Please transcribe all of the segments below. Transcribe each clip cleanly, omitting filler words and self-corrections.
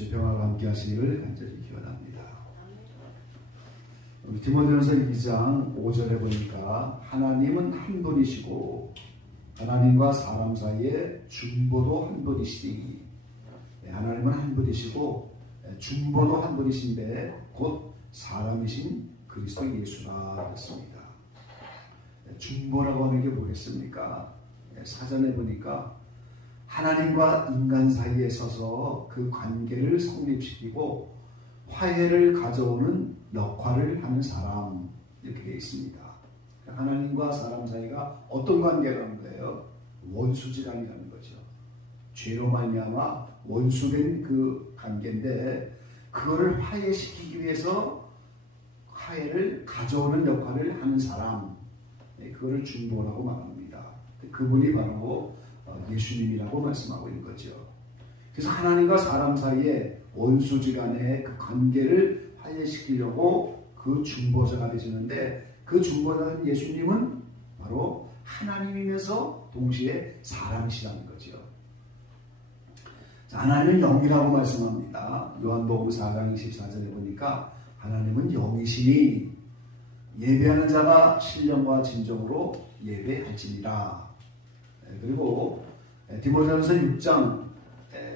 주의 평화가 함께 하시기를 간절히 기원합니다. 우리 디모데전서 2장 5절에 보니까 하나님은 한 분이시고 하나님과 사람 사이에 중보도 한 분이시니, 하나님은 한 분이시고 중보도 한 분이신데 곧 사람이신 그리스도 예수라 했습니다. 중보라고 하는 게 뭐겠습니까? 사전에 보니까 하나님과 인간 사이에 서서 그 관계를 성립시키고 화해를 가져오는 역할을 하는 사람, 이렇게 되어 있습니다. 하나님과 사람 사이가 어떤 관계라는 거예요? 원수지간이라는 거죠. 죄로 말미암아 원수된 그 관계인데 그거를 화해시키기 위해서 화해를 가져오는 역할을 하는 사람, 그거를 중보라고 말합니다. 그분이 바로 예수님이라고 말씀하고 있는 거죠. 그래서 하나님과 사람 사이에 원수지간의 그 관계를 화해시키려고 그 중보자가 되시는데, 그 중보자는 예수님은 바로 하나님이면서 동시에 사람이시라는 거죠. 하나님은 영이라고 말씀합니다. 요한복음 4장 24절에 보니까 하나님은 영이시니 예배하는 자가 신령과 진정으로 예배할지니라. 그리고 디모데전서 6장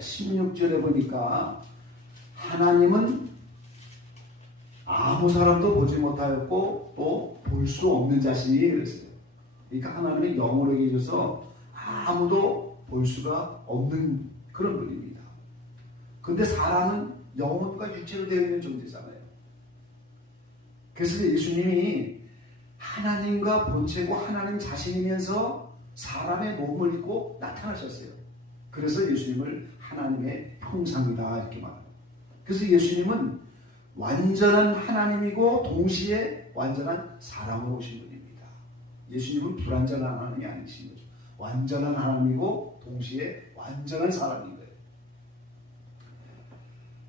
16절에 보니까 하나님은 아무 사람도 보지 못하였고 또 볼 수 없는 자신이 그랬어요. 그러니까 하나님은 영으로 계셔서 아무도 볼 수가 없는 그런 분입니다. 그런데 사람은 영혼과 육체로 되어 있는 존재잖아요. 그래서 예수님이 하나님과 본체고 하나님 자신이면서 사람의 몸을 입고 나타나셨어요. 그래서 예수님을 하나님의 형상이다 이렇게 말합니다. 그래서 예수님은 완전한 하나님이고 동시에 완전한 사람으로 오신 분입니다. 예수님은 불완전한 하나님이 아니신 거죠. 완전한 하나님이고 동시에 완전한 사람인 거예요.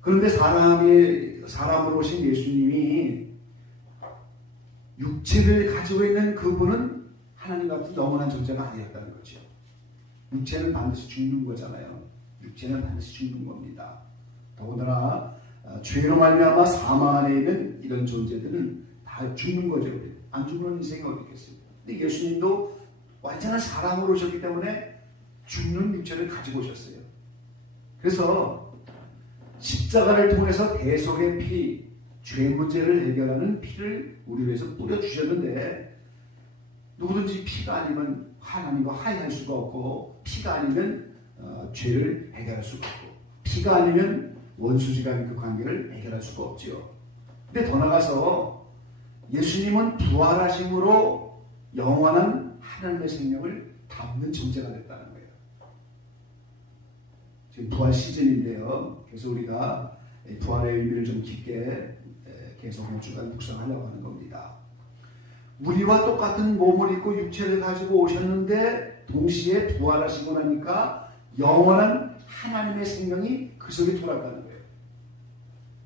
그런데 사람으로 오신 예수님이 육체를 가지고 있는 그분은 하나님 같은 영원한 존재가 아니었다는 거죠. 육체는 반드시 죽는 거잖아요. 육체는 반드시 죽는 겁니다. 더군다나 죄로 말미암아 사망 안에 있는 이런 존재들은 다 죽는 거죠. 안 죽는 인생이 어디 있겠어요. 근데 예수님도 완전한 사람으로 오셨기 때문에 죽는 육체를 가지고 오셨어요. 그래서 십자가를 통해서 대속의 피, 죄 문제를 해결하는 피를 우리 위해서 뿌려주셨는데, 누구든지 피가 아니면 하나님과 화해할 수가 없고, 피가 아니면 죄를 해결할 수가 없고, 피가 아니면 원수지간 그 관계를 해결할 수가 없죠. 근데 더 나아가서 예수님은 부활하심으로 영원한 하나님의 생명을 담는 존재가 됐다는 거예요. 지금 부활 시즌인데요. 그래서 우리가 부활의 의미를 좀 깊게 계속 한 주간 묵상하려고 하는 겁니다. 우리와 똑같은 몸을 입고 육체를 가지고 오셨는데 동시에 부활하시고 나니까 영원한 하나님의 생명이 그 속에 돌아가는 거예요.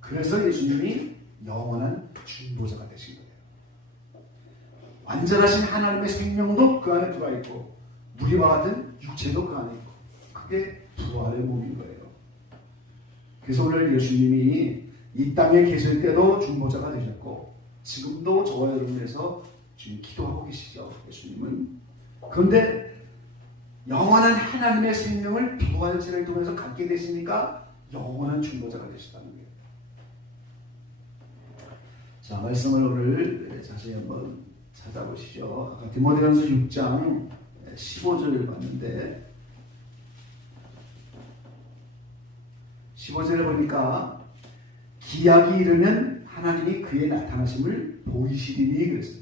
그래서 예수님이 영원한 중보자가 되신 거예요. 완전하신 하나님의 생명도 그 안에 들어가 있고 우리와 같은 육체도 그 안에 있고, 그게 부활의 몸인 거예요. 그래서 오늘 예수님이 이 땅에 계실 때도 중보자가 되셨고 지금도 저와 여러분에서 지금 기도하고 계시죠. 예수님은. 그런데 영원한 하나님의 생명을 부활체를 통해서 갖게 되시니까 영원한 중보자가 되시다는 거예요. 자, 말씀을 오늘 자세히 한번 찾아보시죠. 아까 디모데전서 6장 15절을 봤는데 15절에 보니까 기약이 이르면 하나님이 그의 나타나심을 보이시리니 그랬어요.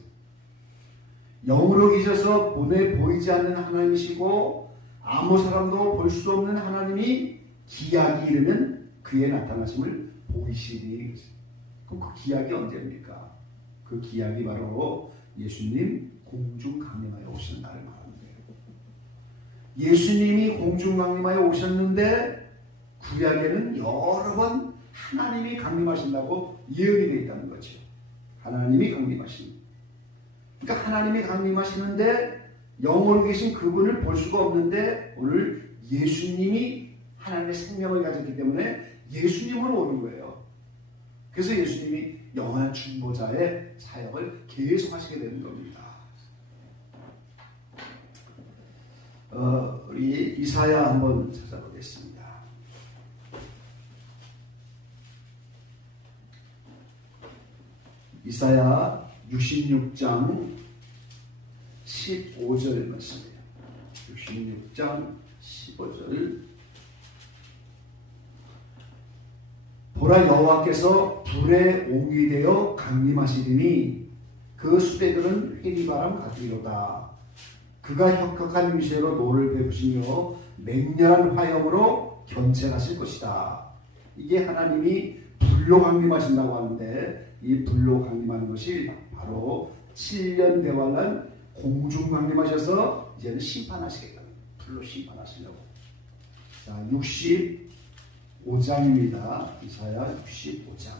영으로 계셔서 몸에 보이지 않는 하나님이시고 아무 사람도 볼 수 없는 하나님이 기약이 이르면 그의 나타나심을 보이시리니 그랬어요. 그럼 그 기약이 언제입니까? 그 기약이 바로 예수님 공중 강림하여 오시는 날을 말하는 거예요. 예수님이 공중 강림하여 오셨는데 구약에는 여러 번 하나님이 강림하신다고 예언이 되어 있다는 거죠. 하나님이 강림하신. 그러니까 하나님이 강림하시는데 영으로 계신 그분을 볼 수가 없는데 오늘 예수님이 하나님의 생명을 가졌기 때문에 예수님으로 생명으로 오는 거예요. 그래서 예수님이 영원한 중보자의 사역을 계속 하시게 되는 겁니다. 우리 이사야 한번 찾아보겠습니다. 이사야 66장 15절 말씀이에요. 66장 15절. 보라, 여호와께서 불에 옹이 되어 강림하시리니 그 수대들은 회리바람 같으리로다. 그가 혁혁한 위세로 노를 베푸시며 맹렬한 화염으로 견책하실 것이다. 이게 하나님이 불로 강림하신다고 하는데, 이 불로 강림하는 것이 바로 7년 대환란 공중 강림하셔서 이제는 심판하시겠다. 불로 심판하시려고. 자, 65장입니다. 이사야 65장.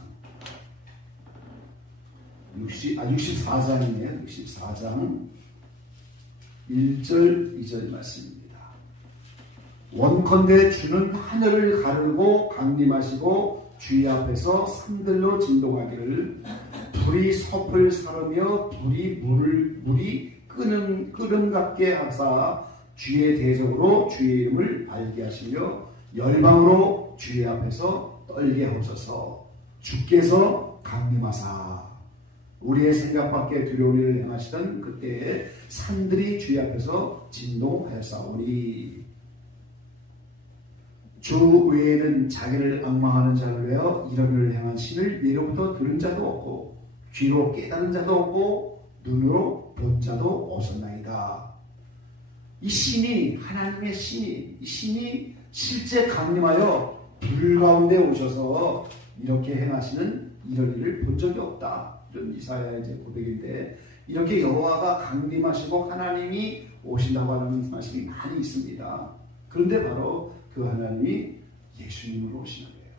64장이네요. 64장 1절 2절 말씀입니다. 원컨대 주는 하늘을 가르고 강림하시고 주의 앞에서 산들로 진동하기를, 불이 섭을 사르며 물이 끓음 같게 하사 주의 대적으로 주의 이름을 알게 하시며 열방으로 주의 앞에서 떨게 하옵소서. 주께서 강림하사 우리의 생각 밖에 두려운 일을 행하시던 그때에 산들이 주의 앞에서 진동하였사오니, 주 외에는 자기를 앙망하는 자를 외어 이런 일을 행한 신을 예로부터 들은 자도 없고 귀로 깨달은 자도 없고 눈으로 본 자도 없었나이다. 이 신이, 하나님의 신이, 이 신이 실제 강림하여 불 가운데 오셔서 이렇게 행하시는 이런 일을 본 적이 없다. 이런 이사야의 이제 고백인데, 이렇게 여호와가 강림하시고 하나님이 오신다고 하는 말씀이 많이 있습니다. 그런데 바로 그 하나님이 예수님으로 오시는 거예요.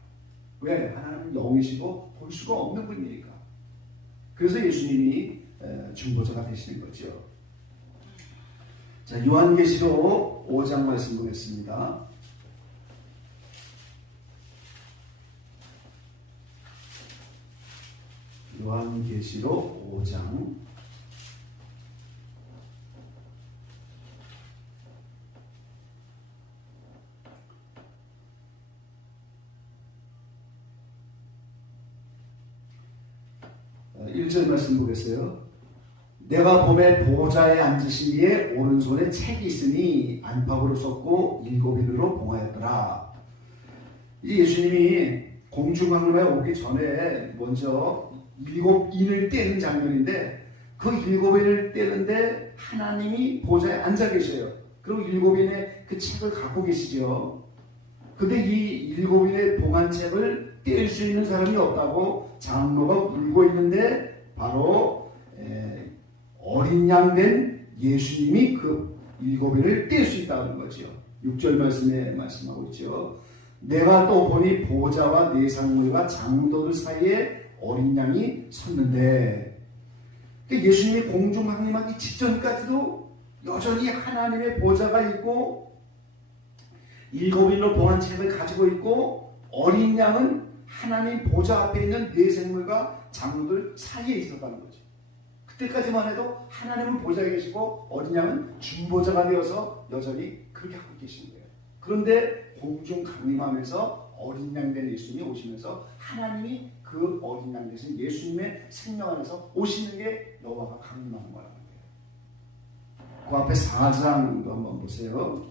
왜? 하나님은 영이시고 볼 수가 없는 분이니까. 그래서 예수님이 중보자가 되시는 거죠. 자, 요한계시록 5장 말씀 보겠습니다. 요한계시록 5장 1절 말씀 보겠어요. 내가 봄에 보좌에 앉으신 이의 오른손에 책이 있으니 안팎으로 썼고 7인으로 봉하였더라. 예수님이 공중강림에 오기 전에 먼저 7인을 떼는 장면인데, 그 7인을 떼는데 하나님이 보좌에 앉아 계셔요. 그리고 7인의 그 책을 갖고 계시죠. 근데 이 7인의 봉한 책을 뗄 수 있는 사람이 없다고 장로가 울고 있는데, 바로 어린 양 된 예수님이 그 7인을 뗄 수 있다는 거죠. 6절 말씀에 말씀하고 있죠. 내가 또 보니 보좌와 네 상물과 장로들 사이에 어린 양이 섰는데, 예수님이 공중 강림하기 직전까지도 여전히 하나님의 보좌가 있고 7인으로 봉한 책을 가지고 있고, 어린 양은 하나님 보좌 앞에 있는 네 생물과 장로들 사이에 있었다는 거죠. 그때까지만 해도 하나님은 보좌에 계시고 어린 양은 중보자가 되어서 여전히 그렇게 하고 계신 거예요. 그런데 공중 강림하면서 어린 양 된 예수님이 오시면서 하나님이 그 어린 양 되신 예수님의 생명 안에서 오시는 게 여호와가 강림하는 거라는 거예요. 그 앞에 4장도 한번 보세요.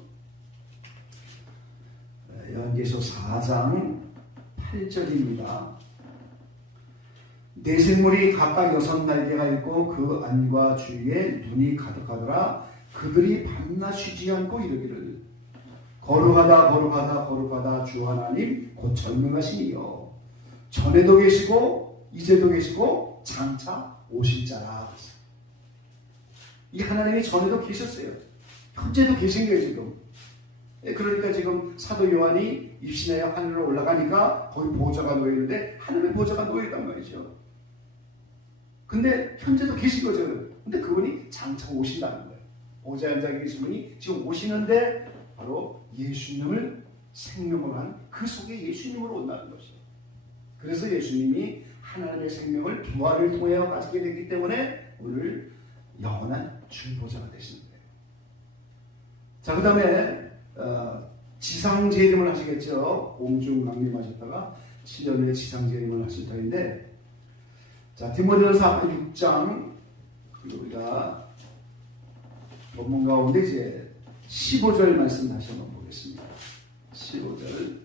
요한계시록 4장 8절입니다. 네 생물이 각각 6날개가 있고 그 안과 주위에 눈이 가득하더라. 그들이 밤낮 쉬지 않고 이르기를, 거룩하다 거룩하다 거룩하다 주 하나님 곧 전능하시니요, 전에도 계시고 이제도 계시고 장차 오실 자라. 이 하나님이 전에도 계셨어요. 현재도 계신 거예요 지금. 그러니까 지금 사도 요한이 입신하여 하늘로 올라가니까 거기 보좌가 놓여있는데 하늘의 보좌가 놓여있단 말이죠. 근데 현재도 계신 거죠. 근데 그분이 장차 오신다는 거예요. 보좌에 앉아 계신 분이 지금 오시는데 바로 예수님을 생명으로 한 그 속에 예수님으로 온다는 것이죠. 그래서 예수님이 하나님의 생명을 부활을 통해 가지게 됐기 때문에 오늘 영원한 중보자가 되시는 거예요. 자, 그 다음에 지상재림을 하시겠죠. 공중 강림하셨다가 7년 후에 지상재림을 하실 터인데, 자, 디모데전서 6장, 우리가 본문 가운데 이제 15절 말씀 다시 한번 보겠습니다. 15절.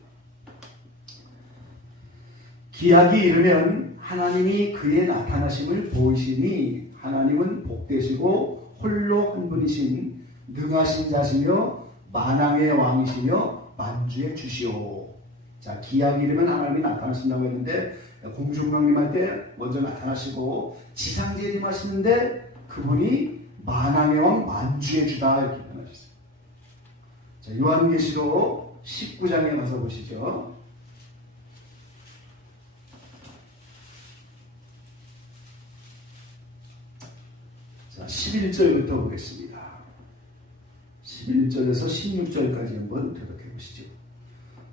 기약이 이르면 하나님이 그의 나타나심을 보이시니 하나님은 복되시고 홀로 한 분이신 능하신 자시며 만왕의 왕이시며 만주의 주시오. 자, 기약이 이르면 하나님이 나타나신다고 했는데 공중강림할 때 먼저 나타나시고 지상재림하시는데 그분이 만왕의 왕 만주의 주다 이렇게 표현하셨어요. 자, 요한계시록 19장에 가서 보시죠. 자, 11절부터 보겠습니다. 11절에서 16절까지 한번 되돌려 보시죠.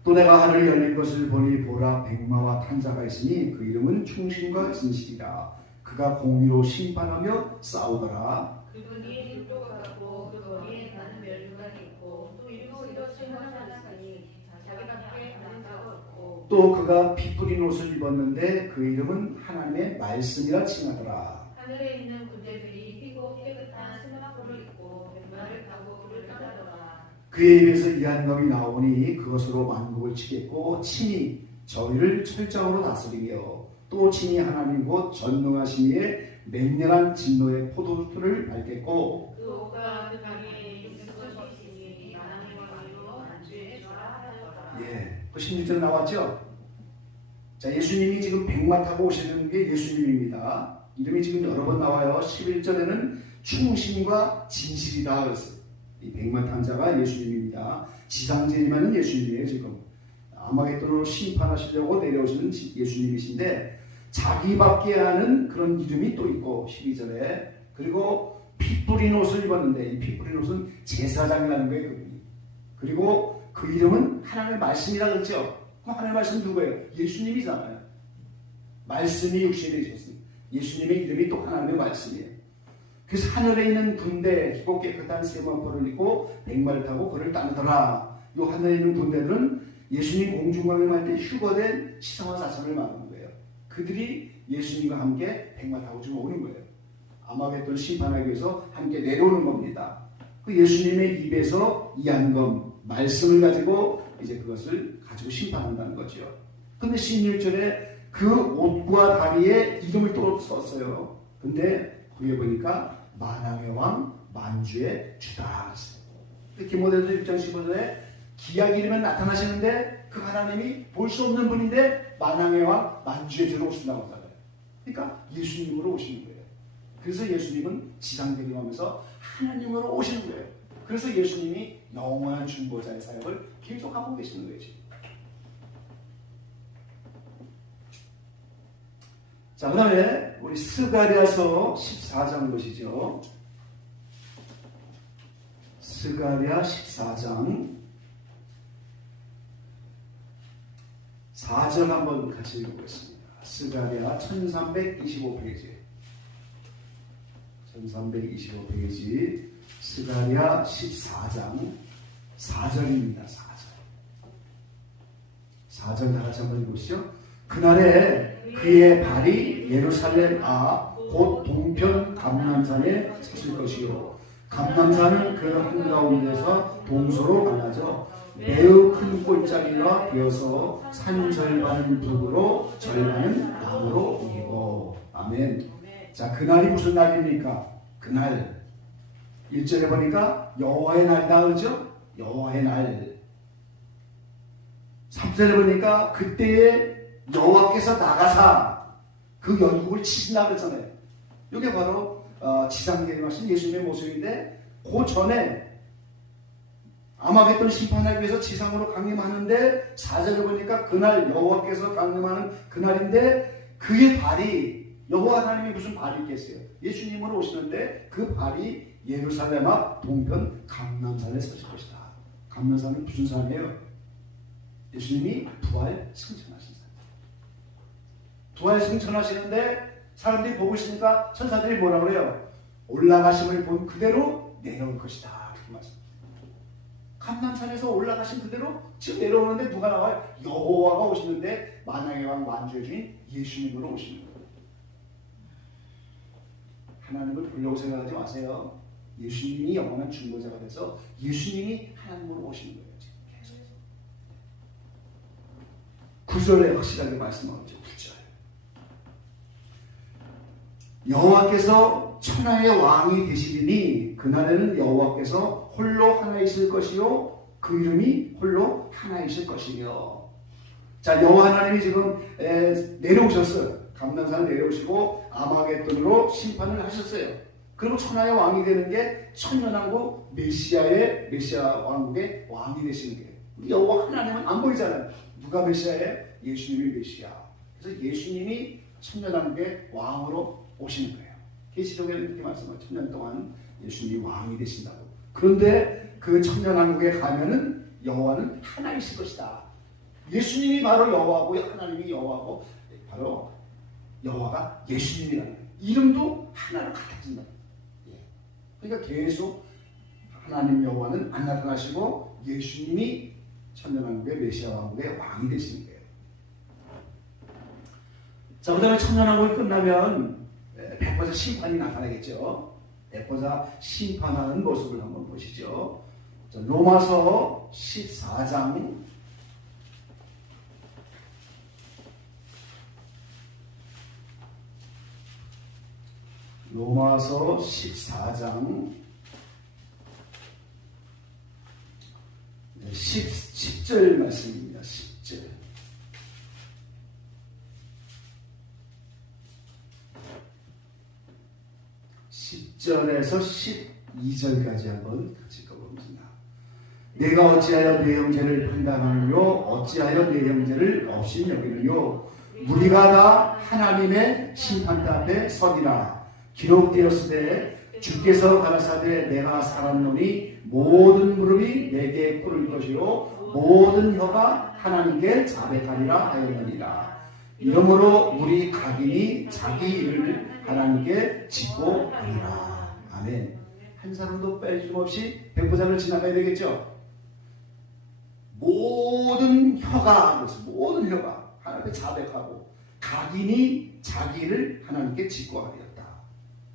또 내가 하늘이 열린 것을 보니 보라 백마와 탄자가 있으니 그 이름은 충신과 진실이라. 그가 공의로 심판하며 싸우더라. 그분이 육도가 같고 그 머리에 나는 멸류가 있고 또 이로 심판하시니 자기답게 하는 자가 없고 또 그가 피 뿌린 옷을 입었는데 그 이름은 하나님의 말씀이라 칭하더라. 하늘에 있는 군대들이 피고 깨끗한 스마포를 입고 백마를 타고 그를 따르더라. 그의 입에서 이한검이 나오니 그것으로 만국을 치겠고 친히 저희를 철장으로 다스리며 또 친히 하나님 곧 전능하신 이의 맹렬한 진노의 포도주를 밟겠고 그 옷과 그 가게에 입는 것이시니 만왕의 왕이요 만주의 주라 하였더라. 예, 16절에 나왔죠? 자, 예수님이 지금 백마 타고 오시는 게 예수님입니다. 이름이 지금 여러 번 나와요. 11절에는 충신과 진실이다 그랬어요. 이 백마 탄 자가 예수님입니다. 지상재림하는 예수님이에요. 지금 아마겟돈으로 심판하시려고 내려오시는 예수님이신데 자기밖에 아는 그런 이름이 또 있고 12절에 그리고 피 뿌린 옷을 입었는데 이 피 뿌린 옷은 제사장이라는 거예요. 그분이. 그리고 그 이름은 하나님의 말씀이라 그랬죠. 그럼 하나님의 말씀은 누구예요? 예수님이잖아요. 말씀이 육신이 되셨습니다. 예수님의 이름이 또 하나님의 말씀이에요. 그래서 하늘에 있는 군대 깊고 깨끗한 세마포를 입고 백마를 타고 그를 따르더라. 이 하늘에 있는 군대들은 예수님 공중강림할 때 휴거된 시성화 사선을 말하는 거예요. 그들이 예수님과 함께 백마 타고 지금 오는 거예요. 아마겟돈 심판하기 위해서 함께 내려오는 겁니다. 그 예수님의 입에서 이한검 말씀을 가지고 이제 그것을 가지고 심판한다는 거죠. 근데 16절에 그 옷과 다리에 이름을 또 썼어요. 근데 거기에 보니까 만왕의 왕 만주의 주다. 디모데전서 6장 15절에 기약이 이르면 나타나시는데 그 하나님이 볼 수 없는 분인데 만왕의 왕 만주의 주로 오신다고 하잖아요. 그러니까 예수님으로 오시는 거예요. 그래서 예수님은 지상재림하면서 하나님으로 오시는 거예요. 그래서 예수님이 영원한 중보자의 사역을 계속하고 계시는 거예요. 지금. 자, 그 다음에 우리 스가랴서 14장 보시죠. 스가랴 14장 4절 한번 같이 읽어보겠습니다. 스가랴 1325페이지 1325페이지 스가랴 14장 4절입니다. 4절 다 같이 한번 읽으시죠. 그날에 그의 발이 예루살렘 곧 동편 감람산에 섰을 것이요 감람산은 그 한가운데서 동서로 갈라져 매우 큰 골짜기가 되어서 산 절반은 북으로 절반은 남으로 옮기고. 아멘. 자, 그날이 무슨 날입니까? 그날 1절에 보니까 여호와의 날이다 그러죠? 여호와의 날. 3절에 보니까 그때에 여호와께서 나가사 그 영국을 치신다 그랬잖아요. 이게 바로 지상재림하신 예수님의 모습인데 그 전에 아마겟돈 심판하기 위해서 지상으로 강림하는데 4절을 보니까 그날 여호와께서 강림하는 그날인데 그의 발이 여호와 하나님이 무슨 발이 있겠어요? 예수님으로 오시는데 그 발이 예루살렘 앞 동편 감람산에 서실 것이다. 감람산은 무슨 산이에요? 예수님이 부활 승천하신 산. 부활 승천하시는데 사람들이 보고 있으니까 천사들이 뭐라 그래요? 올라가심을 본 그대로 내려올 것이다. 그렇게 말씀합니다. 감람산에서 올라가신 그대로 지금 내려오는데 누가 나와요? 여호와가 오시는데 만왕의 왕 만주의 주인 예수님으로 오시는 거예요. 하나님을 보려고 생각하지 마세요. 예수님이 영원한 중보자가 돼서 예수님이 하나님으로 오시는 거예요. 지금 계속 9절에 확실하게 말씀하고 있죠. 9절. 여호와께서 천하의 왕이 되시리니 그날에는 여호와께서 홀로 하나 있을 것이요 그 이름이 홀로 하나 있을 것이며. 자, 여호와 하나님이 지금 내려오셨어요. 감람산을 내려오시고 아마겟돈으로 심판을 하셨어요. 그리고 천하의 왕이 되는 게 천년왕국 메시아 왕국의 왕이 되시는 거예요. 여호와 하나님은 안 보이잖아요. 누가 메시아예요? 예수님이 메시아. 그래서 예수님이 천년왕국의 왕으로 오시는 거예요. 계시록에는 이렇게 말씀하죠. 천년 동안 예수님이 왕이 되신다고. 그런데 그 천년왕국에 가면은 여호와는 하나 있을 것이다. 예수님이 바로 여호와고 하나님이 여호와고 바로 여호와가 예수님이라는 거예요. 이름도 하나로 같아진다. 그러니까 계속 하나님 여호와는 안 나타나시고 예수님이 천년왕국의 메시아 왕국의 왕이 되시는 거예요. 자, 그 다음에 천년왕국이 끝나면 백보자 심판이 나타나겠죠. 백보자 심판하는 모습을 한번 보시죠. 자, 로마서 14장 로마서 14장 10절 말씀입니다. 10절. 절에서 12절까지 한번 같이 읽어봅니다. 내가 어찌하여 내 형제를 판단하느뇨 어찌하여 내 형제를 없인 여기느뇨 우리가 다 하나님의 심판대 앞에 서리라. 기록되었으되 주께서 가라사대 내가 살았노니 모든 무릎이 내게 꿇을 것이요 모든 혀가 하나님께 자백하리라 하였느니라. 이러므로 우리 각인이 자기 일을 하나님께 짓고 하리라. 아멘. 한 사람도 빼짐없이 백보자를 지나가야 되겠죠. 모든 혀가 하나님께 자백하고 각인이 자기 일을 하나님께 짓고 하리였다.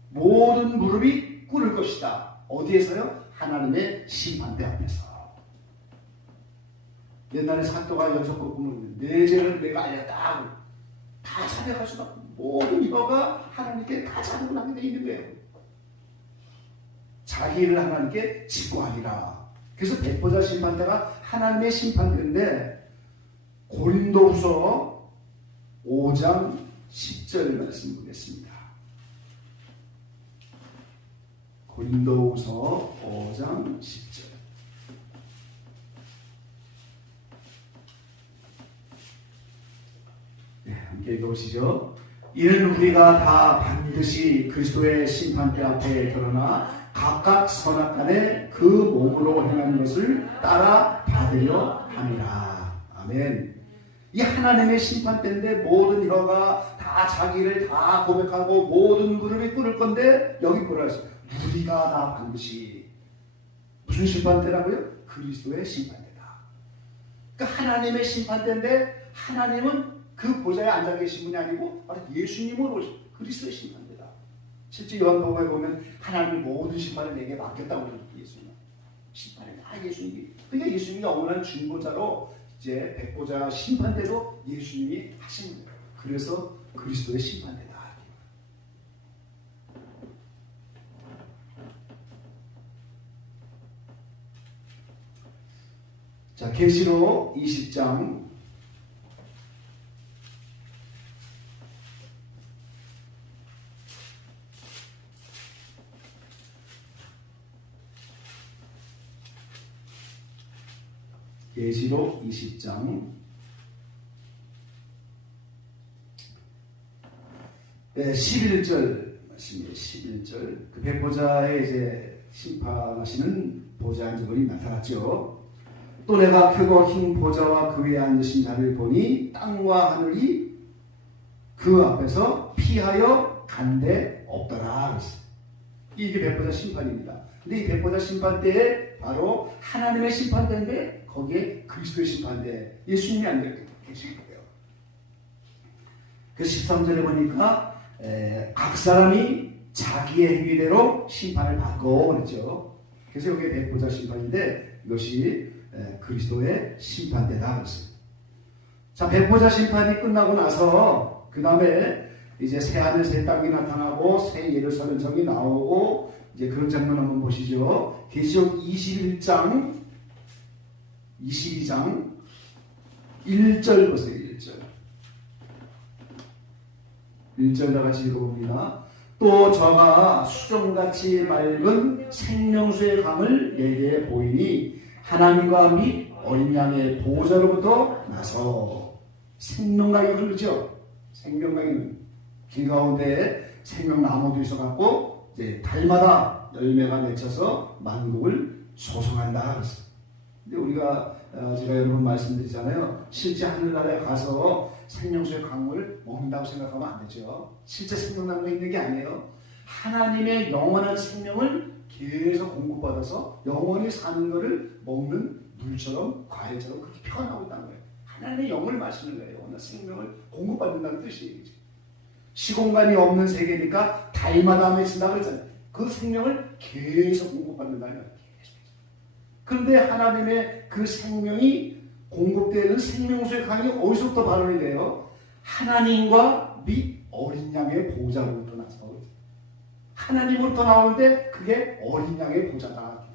모든 무릎이 꿇을 것이다. 어디에서요? 하나님의 심판대 앞에서. 옛날에 사도가 연속극 보면 내 죄를 내가 알렸다. 다 자백할 수가 없고 모든 혀가 하나님께 다 자백을 하게 돼 있는 거예요. 자기 일을 하나님께 짓고 하리라. 그래서 백보자 심판대가 하나님의 심판대인데 고린도후서 5장 10절 말씀 보겠습니다. 고린도후서 5장 10절. 네, 함께 읽어보시죠. 이는 우리가 다 반드시 그리스도의 심판대 앞에 드러나 각각 선악간에 그 몸으로 행한 것을 따라 받으려 함이라. 아멘. 이 하나님의 심판대인데 모든 혀가 다 자기를 다 고백하고 모든 무릎이 꿇을 건데 여기 뭐라 했어요? 우리가 다 반드시. 무슨 심판대라고요? 그리스도의 심판대다. 그러니까 하나님의 심판대인데 하나님은 그 보좌에 앉아 계신 분이 아니고 바로 예수님으로 오신 그리스도의 심판대다. 실제 요한복음에 보면 하나님이 모든 심판을 내게 맡겼다고 그러죠. 예수님 심판을 다 예수님이. 그러니까 예수님이 영원한 중보자로 이제 백보자 심판대로 예수님이 하신 거예요. 그래서 그리스도의 심판대다. 자, 계시록 20장 계시록 20장 11절 말씀이에요. 11절. 그 백보자의 이제 심판하시는 보좌 앉은 분이 나타났죠. 또 내가 크고 흰 보좌와 그 위에 앉으신 자를 보니 땅과 하늘이 그 앞에서 피하여 간 데 없더라 그랬어요. 이게 백보자 심판입니다. 근데 이 백보자 심판 때에 바로 하나님의 심판대인데 거기에 그리스도의 심판대, 예수님이 안 계신 거예요. 그 13절에 보니까 각 사람이 자기의 행위대로 심판을 받고 그랬죠. 그래서 여기 백보자 심판인데 이것이 그리스도의 심판대다 그랬어요. 자, 백보자 심판이 끝나고 나서 그 다음에 이제 새 하늘 새 땅이 나타나고 새 예루살렘 성이 나오고 이제 그런 장면 한번 보시죠. 계시록 21장 22장 1절 보세요. 1절 다 같이 읽어봅니다. 또 저가 수정같이 맑은 생명수의 강을 내게 보이니 하나님과 및 어린 양의 보호자로부터 나서 생명강이 흐르죠. 생명강이 길 가운데 생명나무도 있어갖고 이제 달마다 열매가 맺혀서 만국을 소송한다 그랬어요. 근데 우리가 제가 여러분 말씀드리잖아요. 실제 하늘나라에 가서 생명수의 강물을 먹는다고 생각하면 안 되죠. 실제 생명나무가 있는 게 아니에요. 하나님의 영원한 생명을 계속 공급받아서 영원히 사는 것을 먹는 물처럼 과일처럼 그렇게 표현하고 있다는 거예요. 하나님의 영을 마시는 거예요. 영원한 생명을 공급받는다는 뜻이에요. 시공간이 없는 세계니까 달마다 맺힌다 그랬잖아요. 그 생명을 계속 공급받는다는 거예요. 그런데 하나님의 그 생명이 공급되는 생명수의 강이 어디서부터 발원이 돼요? 하나님과 및 어린 양의 보호자로부터 나서 하나님으로부터 나오는데 그게 어린 양의 보호자다.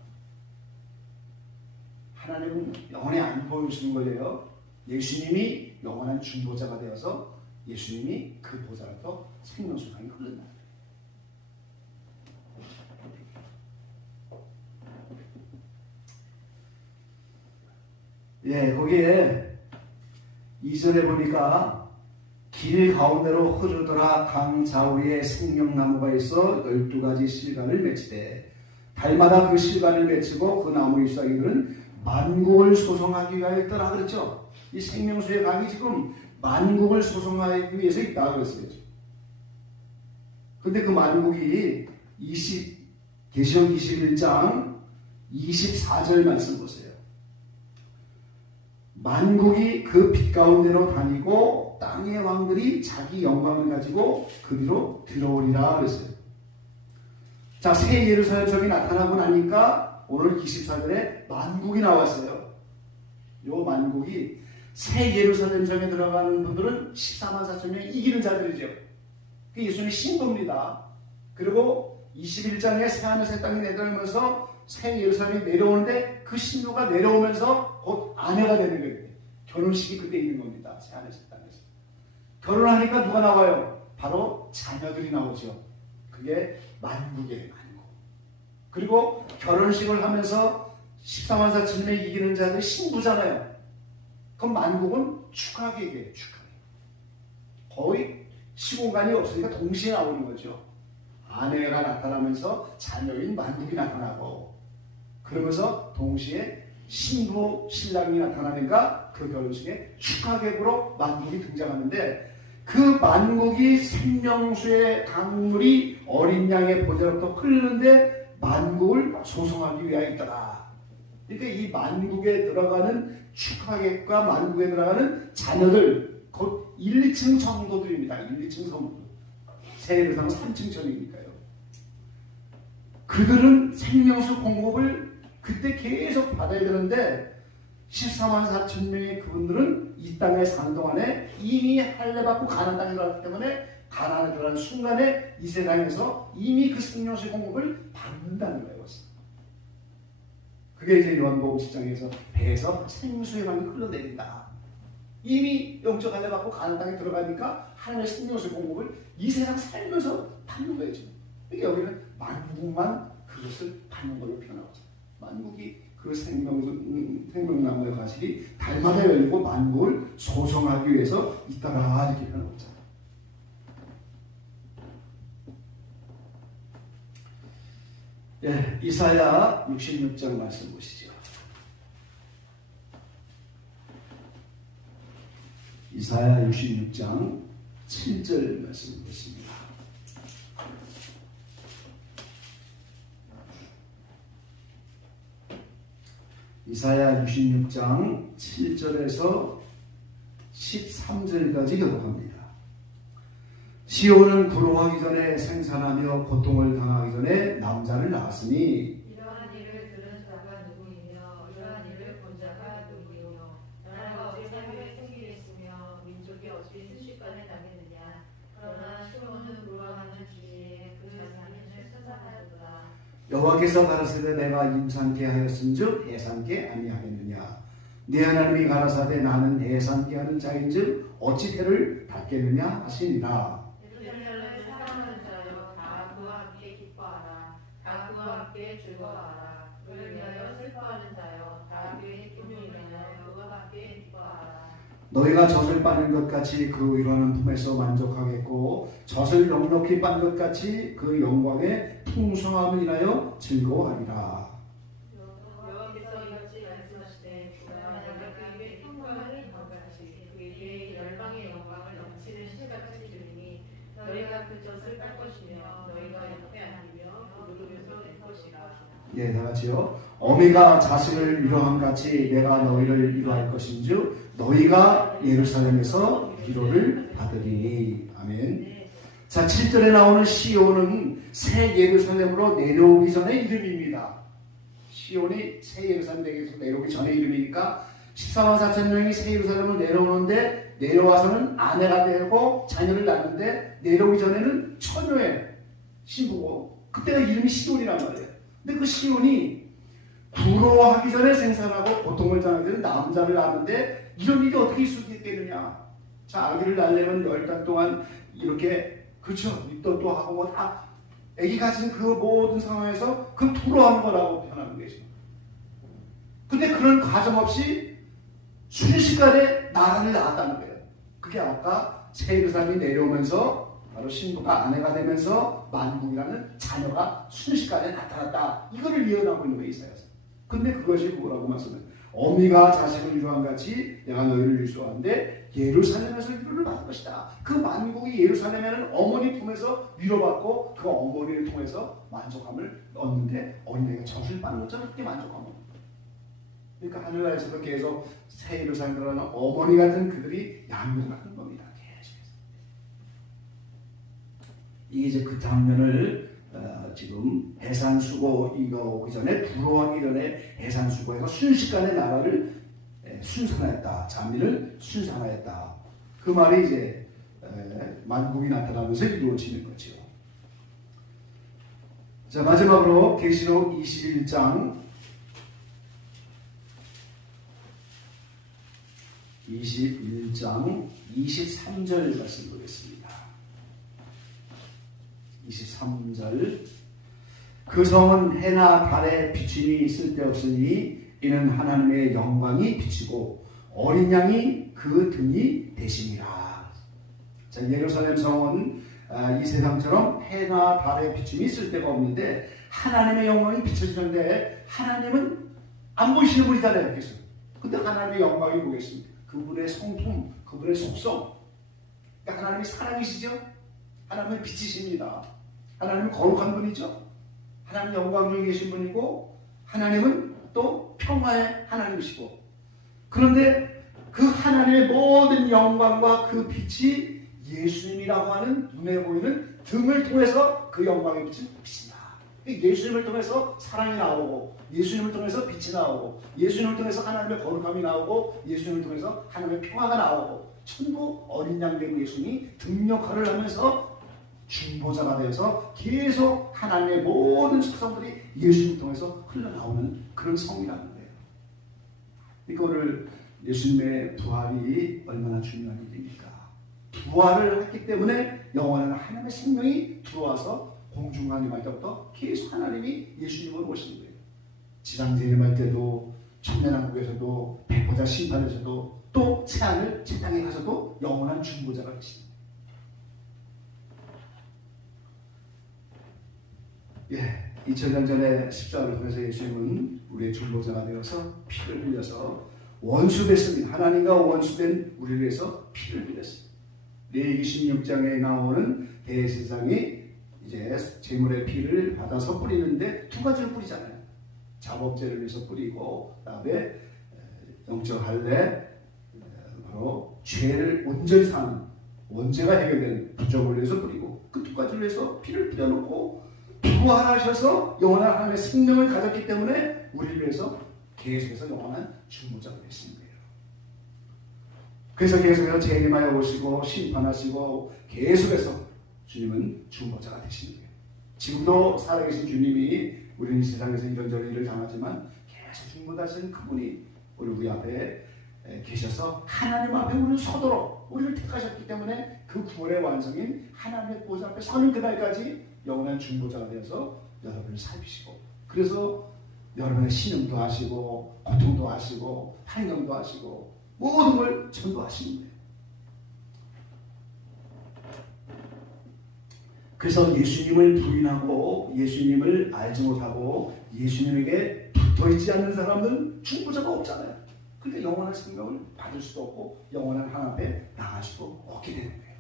하나님은 영원히 안 보여주시는 거예요. 예수님이 영원한 중보자가 되어서 예수님이 그 보호자로부터 생명수의 강이 흐른다. 예, 거기에 2절에 보니까 길 가운데로 흐르더라 강 좌우에 생명나무가 있어 12가지 실과를 맺히되 달마다 그 실과를 맺히고 그 나무 잎사귀들은 만국을 소송하기 위하였더라 그랬죠. 이 생명수의 강이 지금 만국을 소송하기 위해서 있다 그랬어요. 근데 그 만국이 계시록 21장 24절 말씀 보세요. 만국이 그 빛 가운데로 다니고 땅의 왕들이 자기 영광을 가지고 그리로 들어오리라 그랬어요. 자, 새 예루살렘 성이 나타나고 나니까 오늘 24절에 만국이 나왔어요. 요 만국이 새 예루살렘 성에 들어가는 분들은 14만 4천 명 이기는 자들이죠. 그 예수님의 신부입니다. 그리고 21장에 새 하늘 새 땅이 내려오면서 새 예루살렘이 내려오는데 그 신부가 내려오면서 곧 아내가 되는 거예요. 결혼식이 그때 있는 겁니다. 새 하늘 새 땅에서. 결혼하니까 누가 나와요? 바로 자녀들이 나오죠. 그게 만국의 만국. 그리고 결혼식을 하면서 14만 4천 명 이기는 자들이 신부잖아요. 그럼 만국은 축하계예요. 축하계. 거의 시공간이 없으니까 동시에 나오는 거죠. 아내가 나타나면서 자녀인 만국이 나타나고 그러면서 동시에 신부 신랑이 나타나니까 그 결혼식에 축하객으로 만국이 등장하는데 그 만국이 생명수의 강물이 어린 양의 보좌로부터 흐르는데 만국을 소송하기 위하여 있더라. 그러니까 이 만국에 들어가는 축하객과 만국에 들어가는 자녀들 곧 1, 2층 성도들입니다. 1, 2층 성도. 새 예루살렘 3층 전이니까요. 그들은 생명수 공급을 그때 계속 받아야 되는데 14만 4천 명의 그분들은 이 땅에 사는 동안에 이미 할례 받고 가나안 땅에 들어갔기 때문에 가나안에 들어간 순간에 이 세상에서 이미 그 생명수 공급을 받는다는 거예요. 그게 이제 요한복음 7장에서 배에서 생수의 강이 흘러내린다. 이미 영적 할례 받고 가나안 땅에 들어가니까 하나님의 생명수 공급을 이 세상 살면서 받는 거예요. 이게 여기는 만국만 그것을 받는 걸로 표현하고 있어요. 만국이 그 생명나무의 과실이 달마다 열리고 만국을 소송하기 위해서 있다라 이렇게 표현하고 있잖아요. 예, 이사야 66장 말씀 보시죠. 이사야 66장 7절 말씀 보겠습니다. 이사야 66장 7절에서 13절까지 기록합니다. 시온은 불효하기 전에 생산하며 고통을 당하기 전에 남자를 낳았으니 이러한 일을 들은 자가 누구이며 이러한 일을 본 자가 누구이며 나라가 어찌 사회에 통일했으며 민족이 어찌 순식간에 나겠느냐. 그러나 시온은 불효하는 주에 그 자신을 선사하였도다. 여호와께서 가라사대 내가 임산케 하였은즉 해산케 아니하겠느냐. 네 하나님이 가라사대 나는 해산케 하는 자인즉 어찌 해를 닫겠느냐 하시니라. 예루살렘을 사랑하는 자여 다 그와 함께 기뻐하라. 다 그와 함께 즐거워하라. 그를 위하여 슬퍼하는 자여 다 그의 기쁨을 위하여 그와 함께 기뻐하라. 너희가 젖을 빠는 것 같이 그 위로하는 품에서 만족하겠고 젖을 넉넉히 빤 것 같이 그 영광의 풍성함을 인하여 즐거워하리라. 여호와께서 이같이 말씀하시되 내가 그에게 평강을 더하시 그에게 열방의 영광을 넘치는 실같이 주리니 너희가 그 젖을 빨 것이며 너희가 옆에 앉으며 부르면서 낼 것이라. 예, 다 같이요. 어미가 자식을 위로함 같이 내가 너희를 위로할 것인즉 너희가 예루살렘에서 위로를 받으리니. 아멘. 자, 7절에 나오는 시온은 새 예루살렘으로 내려오기 전의 이름입니다. 시온이 새 예루살렘에서 내려오기 전의 이름이니까 14만 4천 명이 새 예루살렘으로 내려오는데 내려와서는 아내가 되고 자녀를 낳는데 내려오기 전에는 처녀의 신부고 그때가 이름이 시온이란 말이에요. 근데 그 시온이 불효하기 전에 생산하고 고통을 당하게 되는 남자를 낳는데 이런 일이 어떻게 있을 수 있겠느냐. 자, 아기를 낳으려면 10달 동안 이렇게 그렇죠. 입덧도 하고 뭐 다 아기 가진 그 모든 상황에서 그 불효하는 거라고 표현하는 것이죠. 근데 그런 과정 없이 순식간에 나라를 낳았다는 거예요. 그게 아까 새 예루살렘이 내려오면서 바로 신부가 아내가 되면서 만국이라는 자녀가 순식간에 나타났다. 이거를 예언하고 있는 거예요, 이사야서. 근데 그것이 뭐라고 말씀해요? 어미가 자식을 위로한 같이 내가 너희를 위로하는데 예루살렘에서 위로를 받을 것이다. 그 만국이 예루살렘에는 어머니 품에서 위로받고 그 어머니를 통해서 만족함을 얻는데 어린애가 젖을 빠는 것처럼 그렇게 만족함을. 그러니까 하늘나라에서도 계속 새 예루살렘이라는 어머니 같은 그들이 양육하는 겁니다. 계속해서. 이게 이제 그 장면을 지금 해산수고 이거 오기 전에 불효하기 전에 해산수고에서 순식간에 나라를 순산하였다. 장미를 순산하였다. 그 말이 이제 만국이 나타나면서 이루어지는 거죠. 자, 마지막으로 계시록 21장 23절 말씀 보겠습니다. 23절 그 성은 해나 달의 비춤이 쓸데없으니 이는 하나님의 영광이 비치고 어린 양이 그 등이 되시니라. 자, 예루살렘 성은 이 세상처럼 해나 달의 비춤이 쓸데가 없는데 하나님의 영광이 비춰지는데 하나님은 안 보이시는 분이잖아요. 그래서 근데 하나님의 영광이 보겠습니다. 그분의 성품, 그분의 속성. 그러니까 하나님이 사랑이시죠? 하나님은 빛이십니다. 하나님은 거룩한 분이죠. 하나님 영광 중에 계신 분이고 하나님은 또 평화의 하나님이시고 그런데 그 하나님의 모든 영광과 그 빛이 예수님이라고 하는 눈에 보이는 등을 통해서 그 영광의 빛은 빛이 나. 예수님을 통해서 사랑이 나오고 예수님을 통해서 빛이 나오고 예수님을 통해서 하나님의 거룩함이 나오고 예수님을 통해서 하나님의 평화가 나오고 전부 어린 양 된 예수님이 등 역할을 하면서 중보자가 되어서 계속 하나님의 모든 속성들이 예수님을 통해서 흘러나오는 그런 성이라는 거예요. 그러니까 오늘 예수님의 부활이 얼마나 중요한 일입니까? 부활을 했기 때문에 영원한 하나님의 생명이 들어와서 공중하나님할 때부터 계속 하나님이 예수님으로 오시는 거예요. 지상재림할 때도 천년왕국에서도 백보자 심판에서도 또 새하늘 새 땅에 가서도 영원한 중보자가 계십니다. 예, 2000년 전에 십자가를 통해서 예수님은 우리의 중보자가 되어서 피를 흘려서 원수됐습니다. 하나님과 원수된 우리를 위해서 피를 흘렸습니다. 레위기 16장에 나오는 대제사장이 이제 제물의 피를 받아서 뿌리는데 두 가지를 뿌리잖아요. 자법제를 위해서 뿌리고 그다음에 영적 할례, 바로 죄를 온전히 사는 원죄가 해결되는 부적을 위해서 뿌리고 그 두 가지를 위해서 피를 뿌려놓고 부활하셔서 영원한 하나님의 생명을 가졌기 때문에 우리를 위해서 계속해서 영원한 중보자가 되신 거예요. 그래서 계속해서 재림하여 오시고 심판하시고 계속해서 주님은 중보자가 되시는 거예요. 지금도 살아계신 주님이 우리는 이 세상에서 이런저런 일을 당하지만 계속 중보자신 그분이 우리 앞에 계셔서 하나님 앞에 우리를 서도록 우리를 택하셨기 때문에 그 구원의 완성인 하나님의 보좌 앞에 서는 그날까지 영원한 중보자가 되어서 여러분을 살피시고 그래서 여러분의 신음도 하시고 고통도 하시고 환경도 하시고 모든 걸 전도하시는 거예요. 그래서 예수님을 부인하고 예수님을 알지 못하고 예수님에게 붙어있지 않는 사람은 중보자가 없잖아요. 그러니까 영원한 생명을 받을 수도 없고 영원한 하나님 앞에 나갈 수도 없게 되는 거예요.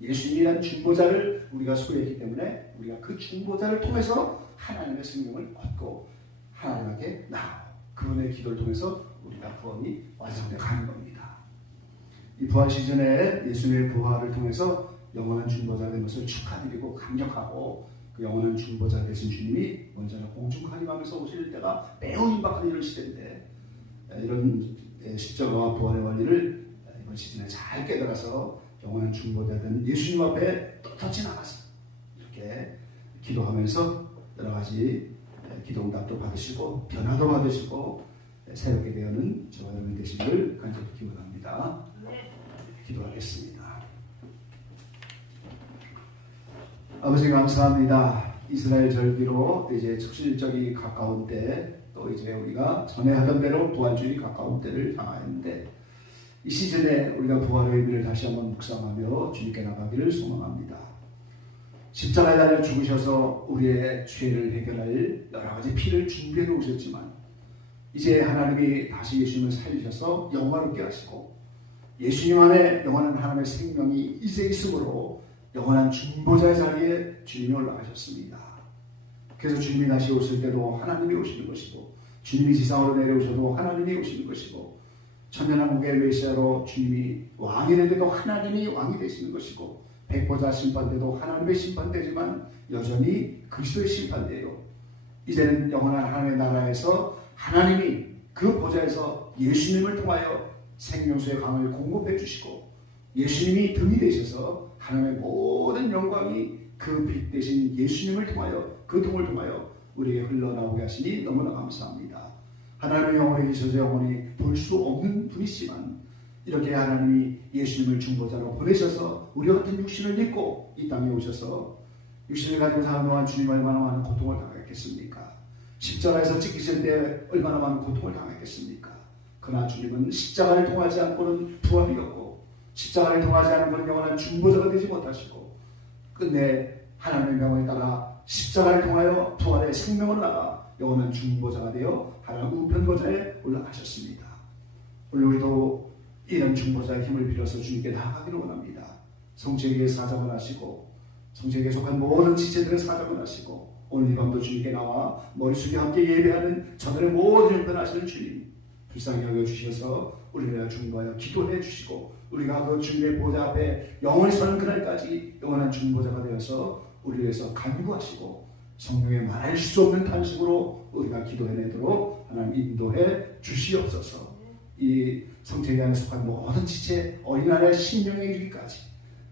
예수님이란 중보자를 우리가 소유했기 때문에 우리가 그 중보자를 통해서 하나님의 생명을 얻고 하나님에게 나아가고 그분의 기도를 통해서 우리가 구원이 완성되어 가는 겁니다. 이 부활 시즌에 예수님의 부활을 통해서 영원한 중보자가 된 것을 축하드리고 감격하고 그 영원한 중보자 되신 주님이 먼저는 공중하림하면서 오실 때가 매우 임박한 이런 시대인데 이런 십자가와 부활의 원리를 이번 시즌에 잘 깨달아서 영원한 중보자 된 예수님 앞에 떳떳이 나가서 이렇게 기도하면서 여러 가지 기도 응답도 받으시고 변화도 받으시고 새롭게 되어는 저와 여러분 되시기를 간절히 기원합니다. 기도하겠습니다. 아버지 감사합니다. 이스라엘 절기로 이제 축실절이 가까운 때 또 이제 우리가 전에 하던 대로 부활주일이 가까운 때를 향하였는데 이 시즌에 우리가 부활의 의미를 다시 한번 묵상하며 주님께 나가기를 소망합니다. 십자가에 달려 죽으셔서 우리의 죄를 해결할 여러 가지 피를 준비해 놓으셨지만 이제 하나님이 다시 예수님을 살리셔서 영화롭게 하시고 예수님 안에 영원한 하나님의 생명이 이제 있으므로 영원한 중보자의 자리에 주님이 올라가셨습니다. 그래서 주님이 다시 오실 때도 하나님이 오시는 것이고 주님이 지상으로 내려오셔도 하나님이 오시는 것이고 천년왕국의 메시아로 주님이 왕이 될 때도 하나님이 왕이 되시는 것이고 백보자 심판대도 하나님의 심판대지만 여전히 그리스도의 심판대요. 이제는 영원한 하나님의 나라에서 하나님이 그 보좌에서 예수님을 통하여 생명수의 강을 공급해 주시고 예수님이 등이 되셔서 하나님의 모든 영광이 그 빛 대신 예수님을 통하여 그 통을 통하여 우리에게 흘러나오게 하시니 너무나 감사합니다. 하나님의 영원히 계셔서 영원히 볼 수 없는 분이시지만 이렇게 하나님이 예수님을 중보자로 보내셔서 우리 같은 육신을 입고 이 땅에 오셔서 육신을 가지고 사는 동안 주님 얼마나 많은 고통을 당했겠습니까? 십자가에서 찍히실 때 얼마나 많은 고통을 당했겠습니까? 그러나 주님은 십자가를 통하지 않고는 부활이 없고 십자가를 통하지 않은 분은 영원한 중보자가 되지 못하시고 끝내 하나님의 명을 따라 십자가를 통하여 부활의 생명을 나가 영원한 중보자가 되어 하나님 우편보좌에 올라가셨습니다. 오늘 우리도 이런 중보자의 힘을 빌어서 주님께 나아가기를 원합니다. 성체에게 사정을 하시고 성체에게 속한 모든 지체들의 사정을 하시고 오늘 이 밤도 주님께 나와 머리 숙여 함께 예배하는 저들의 모든 형편하시는 주님 불쌍히 여겨주셔서 우리를 중보하여 기도해 주시고 우리가 그 주님의 보좌 앞에 영원히 서는 그날까지 영원한 중보자가 되어서 우리를 위해서 간구하시고 성령의 말할 수 없는 탄식으로 우리가 기도해내도록 하나님 인도해 주시옵소서. 이 성체에 안에 속한 모든 지체 어린아이의 신령에 이르기까지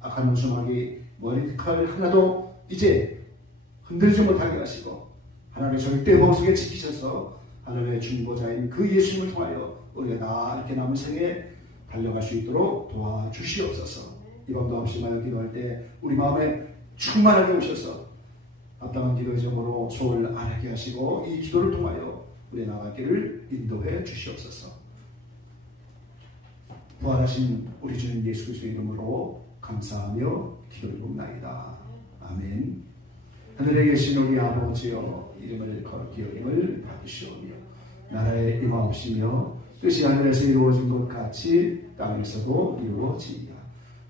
악한 웃음하기 머리칼 하나도 이제 흔들지 못하게 하시고 하나님의 절대 보석에 지키셔서 하나님의 중보자인 그 예수님을 통하여 우리가 다 이렇게 남은 생에 달려갈 수 있도록 도와주시옵소서. 이 밤도 합심하여 기도할 때 우리 마음에 충만하게 오셔서 합당한 기도의 점으로 소을 안하게 하시고 이 기도를 통하여 우리의 나가기를 인도해 주시옵소서. 부활하신 우리 주님 예수 그리스도의 이름으로 감사하며 기도드립니다. 아멘. 하늘에 계신 우리 아버지여 이름을 거룩히 여김을 받으시오며 나라에 임하옵시며 뜻이 하늘에서 이루어진 것 같이 땅에서도 이루어지리라.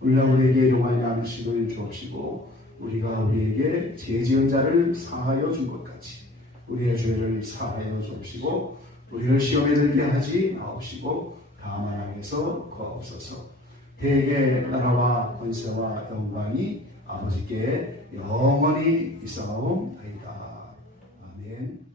오늘날 우리에게 일용할 양식을 주옵시고 우리가 우리에게 죄지은 자를 사하여 준 것 같이 우리의 죄를 사하여 주옵시고 우리를 시험에 들게 하지 마옵시고 다만 악에서 거하옵소서. 대개 나라와 권세와 영광이 아버지께 영원히 있사옵나이다. 아멘.